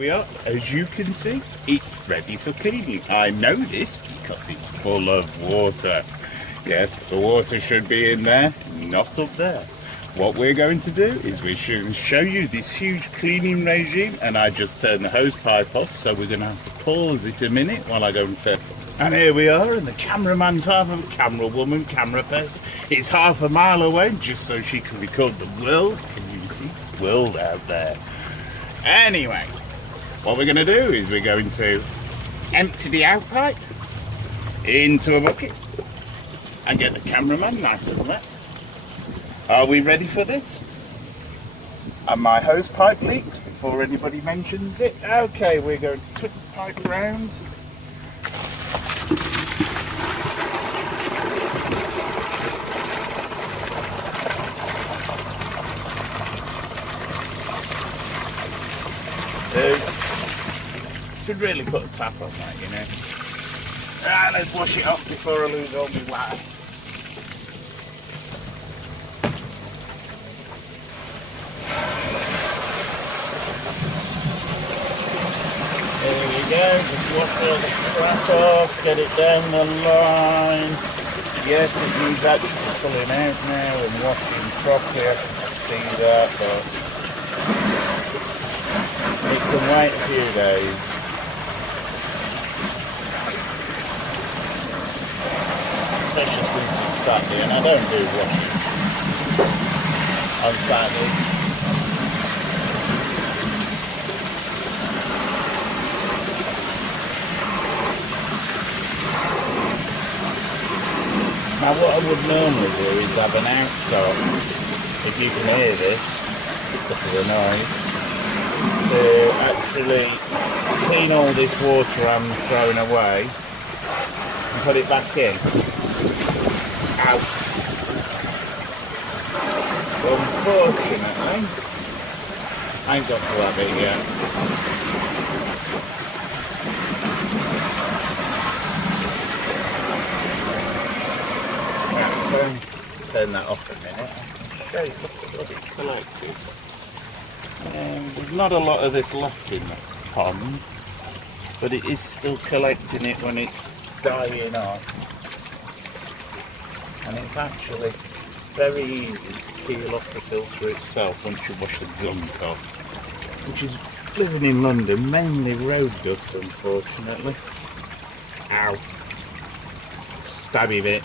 we are. As you can see, it's ready for cleaning. I know this because it's full of water. Yes, the water should be in there, not up there. What we're going to do is we should show you this huge cleaning regime, and I just turned the hose pipe off, so we're going to have to pause it a minute while I go and turn. And here we are, and the cameraman's camera woman, camera person, it's half a mile away just so she can record the world. Can you see world out there? Anyway, what we're going to do is we're going to empty the outpipe into a bucket and get the cameraman nice and wet. Are we ready for this? And my hose pipe leaks before anybody mentions it. Okay, we're going to twist the pipe around. Should really put a tap on that, you know. Let's wash it off before I lose all my water. There we go, just wash all the crap off, get it down the line. Yes, it needs actually pulling out now and washing properly. I can see that, but it can wait a few days. Especially since it's Saturday, and I don't do washing on Saturdays. Now what I would normally do is have an outsock, if you can hear this, because of the noise, to actually clean all this water I'm throwing away and put it back in. Out. But unfortunately, I ain't got to have it yet. Turn that off a minute. Show you what it's collected. There's not a lot of this left in the pond, but it is still collecting it when it's dying off. And it's actually very easy to peel off the filter itself once you wash the gunk off. Which is, living in London, mainly road dust, unfortunately. Ow. Stabby bit.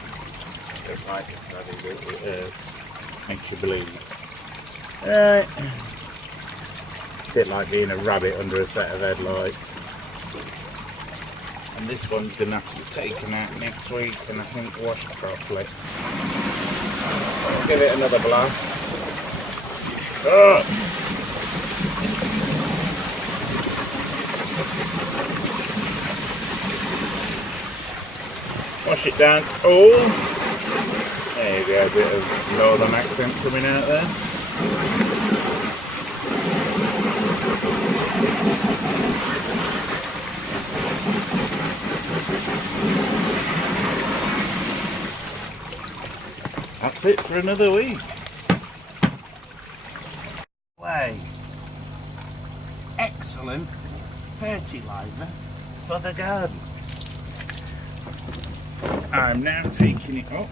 Don't like it, stabby bit, it hurts. Makes you bleed. Right. Bit like being a rabbit under a set of headlights. And this one's going to have to be taken out next week and I think washed properly. Let's give it another blast. Oh. Wash it down. Oh! There you go, a bit of northern accent coming out there. That's it for another week. Way. Excellent fertiliser for the garden. I'm now taking it up.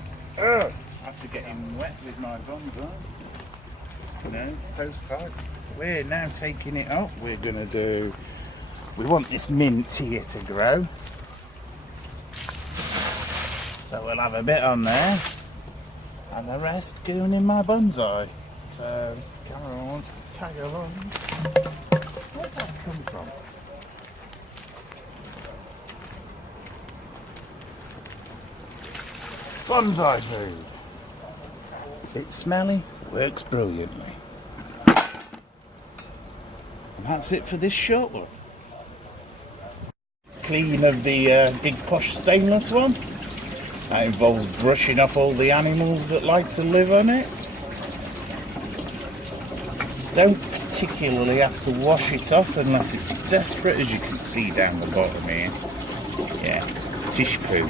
After getting wet with my bonsai. No, postcard. We're now taking it up. We're going to do... We want this mint here to grow. So we'll have a bit on there. And the rest going in my bonsai. So, camera wants to tag along. Where'd that come from? Bonsai food. It's smelly, works brilliantly. And that's it for this short one. Clean of the big posh stainless one. That involves brushing off all the animals that like to live on it. Don't particularly have to wash it off unless it's desperate, as you can see down the bottom here. Yeah, dish poo.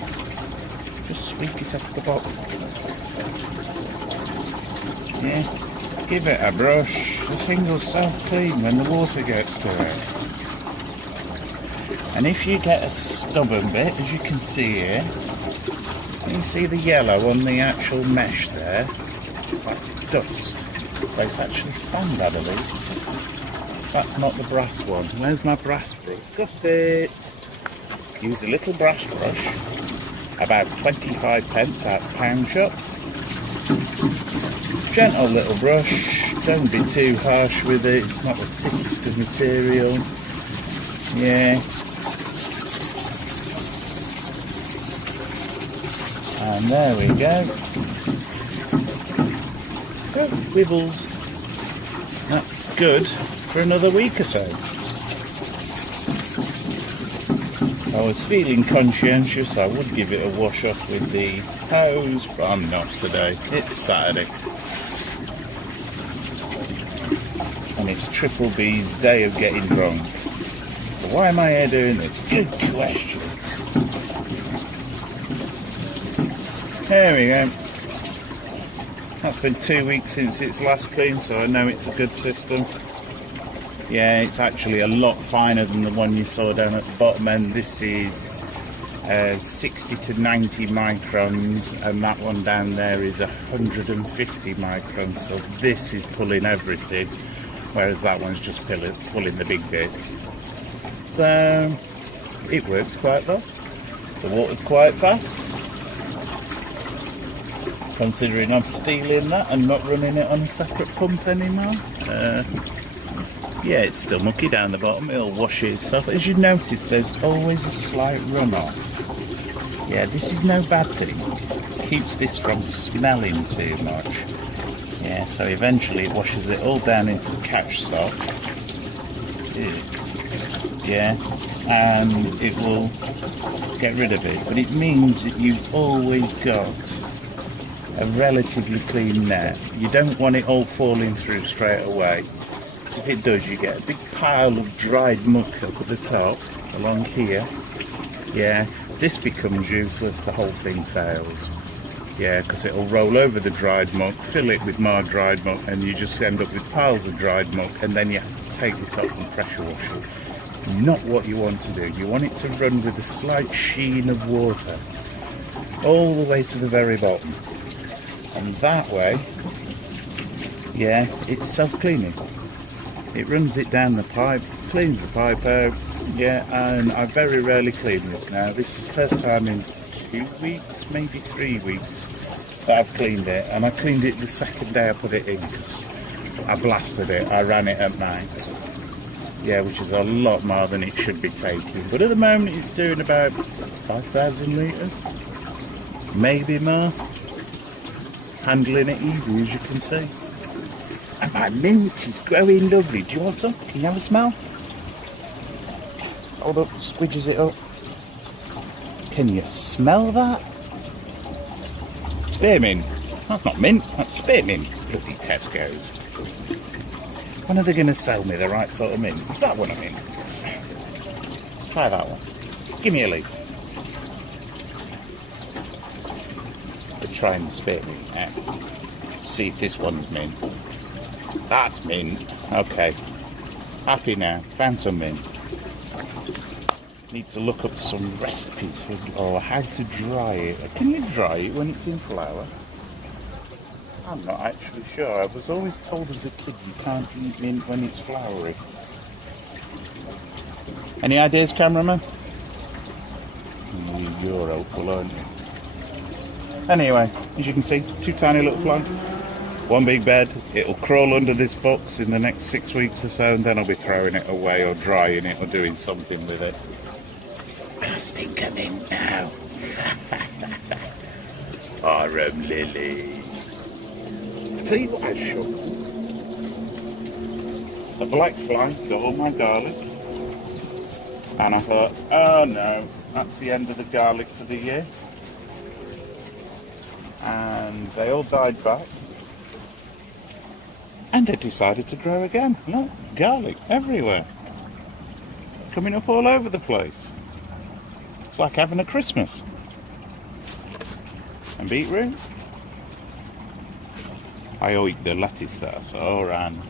Just sweep it off the bottom. Yeah, give it a brush. The thing will self-clean when the water gets to it. And if you get a stubborn bit, as you can see here, you see the yellow on the actual mesh there, that's dust. So it's actually sand, I believe. That's not the brass one. Where's my brass brush? Got it! Use a little brass brush, about 25 pence out of pound shop. Gentle little brush, don't be too harsh with it, it's not the thickest of material. Yeah. And there we go. Good, wibbles. That's good for another week or so. I was feeling conscientious, I would give it a wash off with the hose, but I'm not today. It's Saturday. And it's Triple B's day of getting drunk. So why am I here doing this? Good question. There we go. That's been 2 weeks since it's last cleaned, so I know it's a good system. Yeah, it's actually a lot finer than the one you saw down at the bottom end. This is 60 to 90 microns, and that one down there is 150 microns. So this is pulling everything, whereas that one's just pulling the big bits. So it works quite well. The water's quite fast. Considering I'm stealing that and not running it on a separate pump anymore. Yeah, it's still mucky down the bottom, it'll wash itself. As you notice, there's always a slight runoff. Yeah, this is no bad thing. It keeps this from smelling too much. Yeah, so eventually it washes it all down into the catch sock. Yeah, and it will get rid of it. But it means that you've always got a relatively clean net. You don't want it all falling through straight away. If it does, you get a big pile of dried muck up at the top, along here. Yeah, this becomes useless, the whole thing fails. Yeah, because it'll roll over the dried muck, fill it with more dried muck, and you just end up with piles of dried muck, and then you have to take this off and pressure wash it. Not what you want to do. You want it to run with a slight sheen of water, all the way to the very bottom. And that way, yeah, it's self-cleaning. It runs it down the pipe, cleans the pipe out, yeah, and I very rarely clean this now. This is the first time in 2 weeks, maybe 3 weeks, that I've cleaned it. And I cleaned it the second day I put it in because I blasted it. I ran it at night. Yeah, which is a lot more than it should be taking. But at the moment it's doing about 5,000 litres, maybe more. Handling it easy, as you can see. And my mint is growing lovely. Do you want some? Can you have a smell? Hold up, squidges it up. Can you smell that? Spearmint. That's not mint, that's spearmint. Bloody Tesco's. When are they going to sell me the right sort of mint? Is that one a mint? Try that one. Give me a leaf. We're trying the spearmint now. See if this one's mint. That's mint. Okay. Happy now. Found some mint. Need to look up some recipes for how to dry it. Can you dry it when it's in flour? I'm not actually sure. I was always told as a kid you can't eat mint when it's floury. Any ideas, cameraman? You're hopeful, aren't you? Anyway, as you can see, 2 tiny little plants. 1 big bed. It'll crawl under this box in the next 6 weeks or so, and then I'll be throwing it away or drying it or doing something with it. I stink of mint now. Arum lily. Tell you what I shook. The black fly got all my garlic, and I thought, oh no, that's the end of the garlic for the year. And they all died back. And they decided to grow again. Look, garlic everywhere. Coming up all over the place. It's like having a Christmas. And beetroot. I eat the lettuce there, so ran.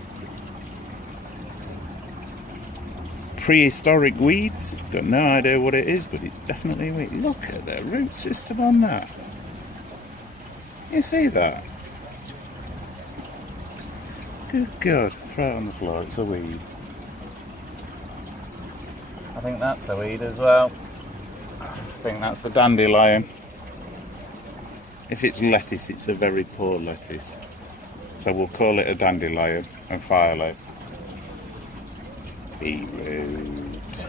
prehistoric weeds. Got no idea what it is, but it's definitely a weed. Look at the root system on that. You see that? Good God. Throw it on the floor, it's a weed. I think that's a weed as well. I think that's a dandelion. If it's lettuce, it's a very poor lettuce. So we'll call it a dandelion and file it. Beetroot.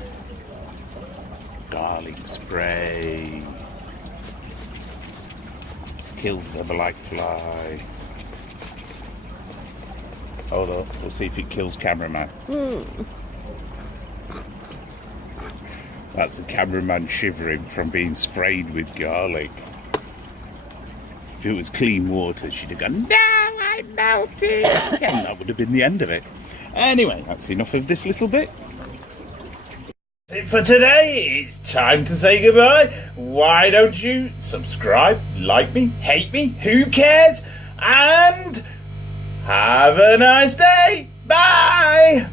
Garlic spray. Kills the black fly. Hold up, we'll see if it kills cameraman. That's the cameraman shivering from being sprayed with garlic. If it was clean water, she'd have gone, no, I'm melting! And that would have been the end of it. Anyway, that's enough of this little bit. That's it for today. It's time to say goodbye. Why don't you subscribe, like me, hate me, who cares? And have a nice day. Bye!